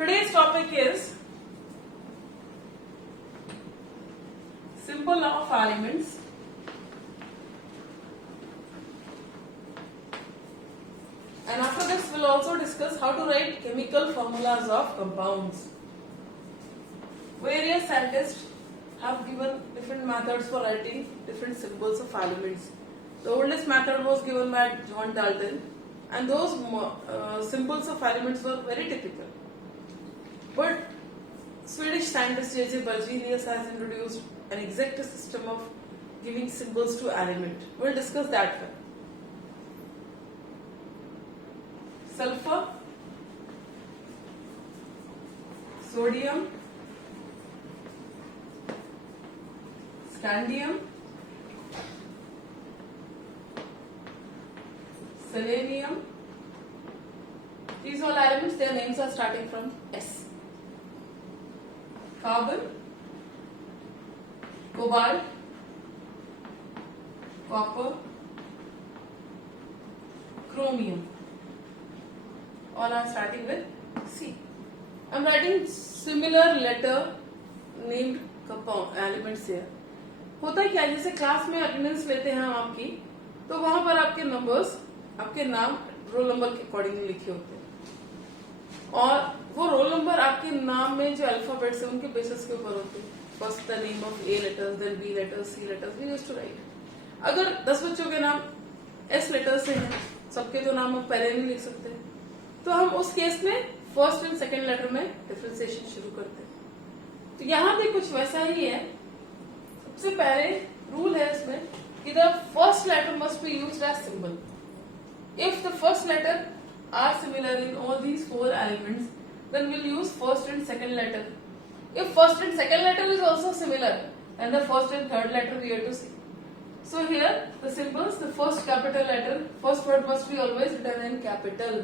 Today's topic is symbol of elements. And after this we'll also discuss how to write chemical formulas of compounds. Various scientists have given different methods for writing different symbols of elements. The oldest method was given by John Dalton, and those symbols of elements were very typical. But Swedish scientist J.J. Berzelius has introduced an exact system of giving symbols to element. We'll discuss that one. Sulfur, sodium, scandium, selenium. These all elements, their names are starting from S. Carbon, cobalt, copper, chromium. All are starting with C. I am writing similar letter named compound elements here. होता है क्या, जैसे class में attendance लेते हैं हम आपकी, तो वहां पर आपके नंबर्स, आपके नाम रोल नंबर के अकॉर्डिंगली लिखे होते हैं, और वो रोल नंबर आपके नाम में जो अल्फाबेट्स है उनके बेसिस के ऊपर होते हैं. First the name of A letters, then B letters, C letters, we used to write. अगर 10 बच्चों के नाम एस लेटर से हैं, सबके तो नाम हम पहले नहीं लिख सकते, तो हम उस केस में फर्स्ट एंड सेकेंड लेटर में डिफरेंशिएशन शुरू करते हैं. तो यहाँ भी कुछ वैसा ही है. सबसे पहले रूल है इसमें कि the first letter must be used as symbol. If the first letter are similar in all these four elements, then we'll use first and second letter. If first and second letter is also similar, then the first and third letter we have to see. So here the symbols, the first capital letter, first word must be always written in capital.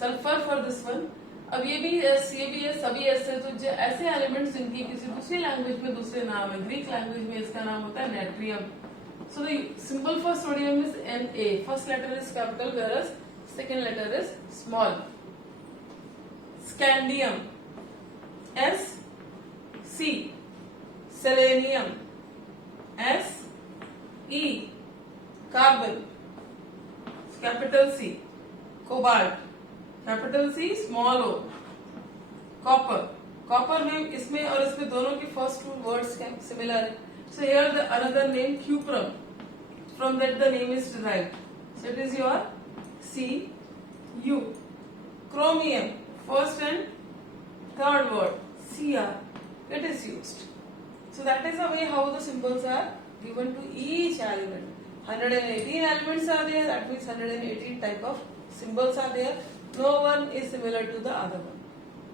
Sulfur for this one. अब ये भी S, ये भी S, सभी S है, तो ऐसे elements जिनकी किसी दूसरी लैंग्वेज में दूसरे नाम है, ग्रीक लैंग्वेज में इसका नाम होता है natrium. So the symbol for sodium is Na. First letter is capital, whereas second letter is small. Scandium, S, C. Selenium, S, E. Carbon, capital C. Cobalt, capital C, small o. Copper, copper में इसमें और इसमें दोनों की first two words similar है. So here the another name cuprum. From that the name is derived. So it is your C, U. Chromium, first and third word, Cr, it is used. So that is the way how the symbols are given to each element. 118 elements are there, that means 118 type of symbols are there. No one is similar to the other one.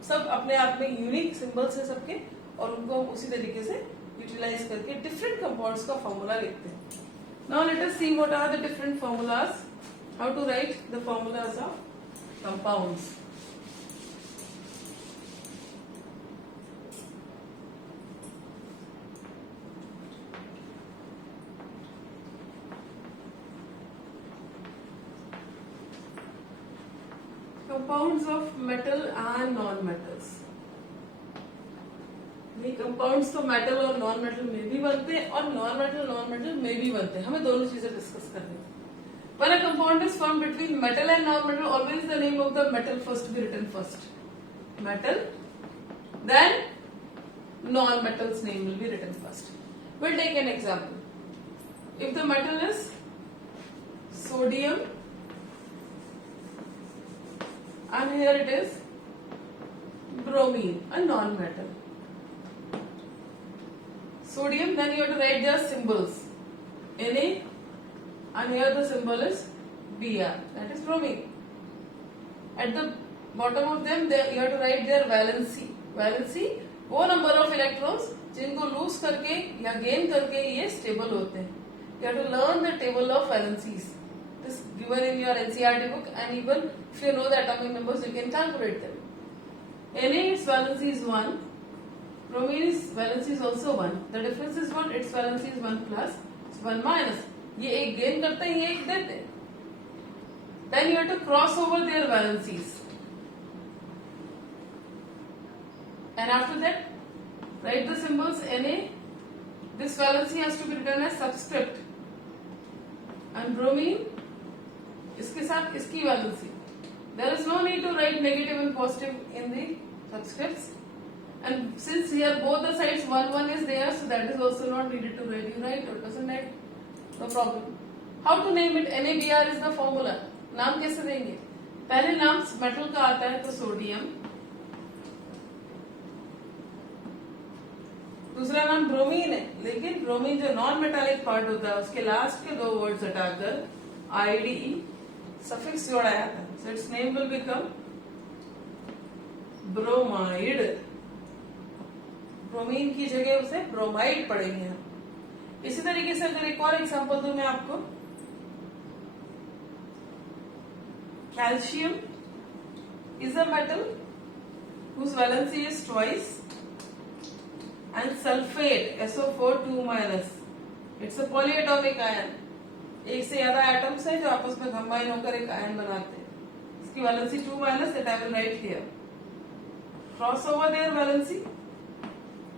सब अपने आप में unique symbols है सबके, और उनको हम उसी तरीके से यूटिलाइज करके डिफरेंट कंपाउंड्स का फॉर्मूला लिखते हैं. Now let us see what are the different formulas. How to write the formulas of compounds. Compounds of metal and non-metals. ये कंपाउंड्स तो मेटल और नॉन मेटल में भी बनते हैं और नॉन मेटल में भी बनते हैं. हमें दोनों चीजें डिस्कस करनी है. When a compound is formed between metal and non-metal, always the name of the metal first be written first. Metal, then non-metal's name will be written first. We'll take an example. If the metal is sodium, and here it is bromine, a non-metal. Sodium, then you have to write their symbols. Na, and here the symbol is Br, that is bromine. At the bottom of them, you have to write their valency. Valency, वो number of electrons जिनको lose करके या gain करके ये stable होते हैं. You have to learn the table of valencies. This is given in your NCERT book, and even if you know the atomic numbers, you can calculate them. Na, its valency is 1. Bromine's valency is also 1. The difference is 1. Its valency is 1 plus. It's 1 minus. ये एक gain करते हैं, ये एक देते हैं. Then you have to cross over their valencies. And after that, write the symbols Na. This valency has to be written as subscript. And bromine, इसके साथ इसकी valency. There is no need to write negative and positive in the subscripts. And since here both the sides 1 is there, so that is also not needed to write. You write or doesn't write, no problem. How to name it? NaBr is the formula. नाम कैसे देंगे? पहले नाम metal का आता है तो sodium, दूसरा नाम ब्रोमीन है, लेकिन ब्रोमीन जो नॉन मेटालिक पार्ट होता है उसके लास्ट के 2 वर्ड्स हटाकर आईडीई सफिक्स जोड़ाया था, so it's name will become bromide. Bromine की जगह उसे ब्रोमाइड पढ़ेंगे हम. इसी तरीके से अगर एक और एग्जांपल दूं मैं आपको, calcium is a metal whose valency is twice, and sulfate SO4 2 minus, it's a polyatomic ion. एक से ज्यादा एटम्स है जो आपस में कंबाइन होकर एक आयन बनाते हैं. इसकी वैलेंसी 2 माइनस, that I will write here. Cross over their valency,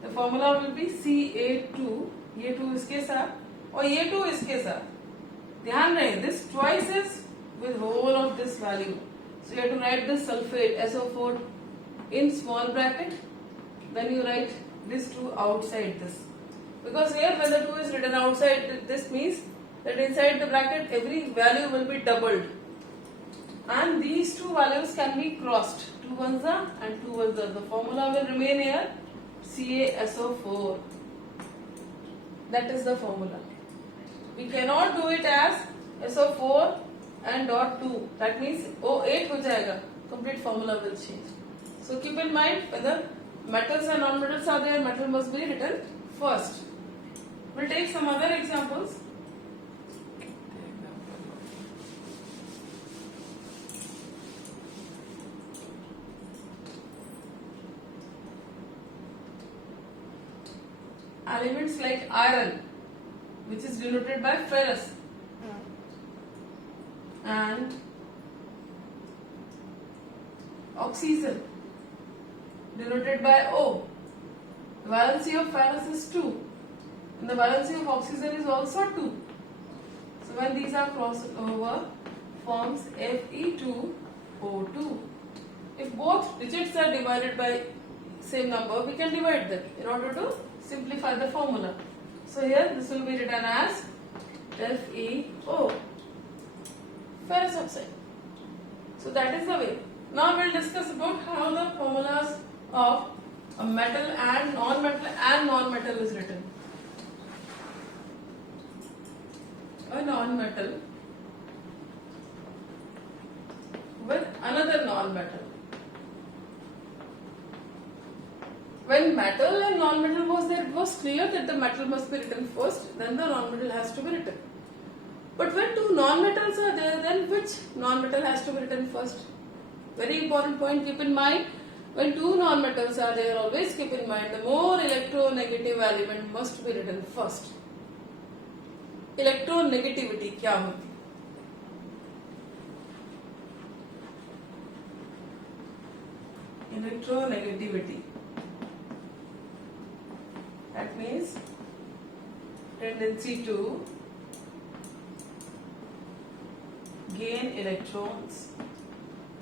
the formula will be Ca2, ये 2 इसके साथ और ये 2 इसके साथ. ध्यान रहे this twice is with whole of this value. So you have to write the sulfate SO4 in small bracket, then you write this 2 outside this. Because here when the 2 is written outside, this means that inside the bracket every value will be doubled. And these 2 values can be crossed. 2 ones are and 2 ones are. The formula will remain here, CaSO4. That is the formula. We cannot do it as SO4 and dot 2. That means O8 हो जाएगा. Complete formula will change. So keep in mind whether metals and non-metals are there, metal must be written first. We'll take some other examples. Elements like iron, which is denoted by ferrous, and oxygen denoted by O. The valency of ferrous is 2 and the valency of oxygen is also 2. So when these are crossed over, forms Fe2O2. If both digits are divided by same number, we can divide them in order to simplify the formula. So here this will be written as FeO, ferrous oxide. So that is the way. Now we'll discuss about how the formulas of a metal and non-metal is written. A non-metal with another non-metal. When metal and non-metal was there, it was clear that the metal must be written first, then the non-metal has to be written. But when 2 non-metals are there, then which non-metal has to be written first? Very important point, keep in mind. When 2 non-metals are there, always keep in mind the more electronegative element must be written first. Electronegativity क्या होती? Electronegativity. That means tendency to gain electrons.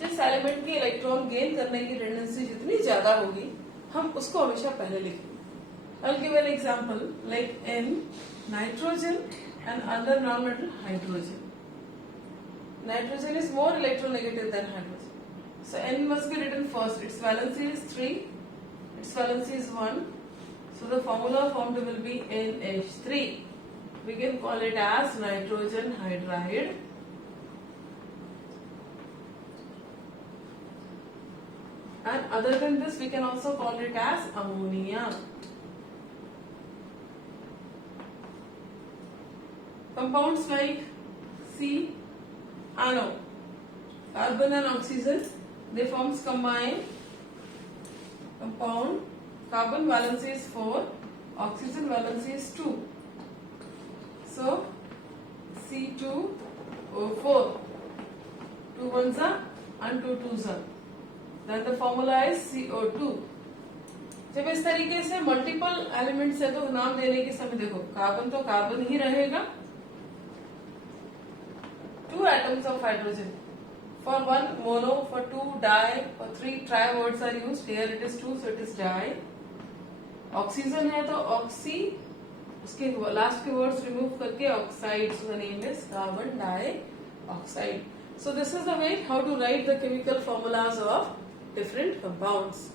जिस element की electron gain करने की tendency जितनी ज्यादा होगी, हम उसको हमेशा पहले लिखेंगे. I'll give an example like in nitrogen and other non-metal hydrogen. Nitrogen is more electronegative than hydrogen. So N must be written first. Its valency is 3. Its valency is 1. So the formula formed will be NH3. We can call it as nitrogen hydride. And other than this, we can also call it as ammonia. Compounds like CnO, carbon and oxygen, they forms combined compound. Carbon valency is 4, oxygen valency is 2. So C2O4, 2 ones are and 2 twos are. Then the formula is CO2. जब इस तरीके से multiple elements है तो नाम देने के समय देखो कार्बन तो कार्बन ही रहेगा, 2 atoms of hydrogen. For 1 mono, for 2 di, for 3 tri words are used. Here it is 2, so it is di. Oxygen है तो oxy, उसके लास्ट के वर्ड्स रिमूव करके oxide, so the name is carbon dioxide. So this is the way how to write the chemical formulas of different compounds.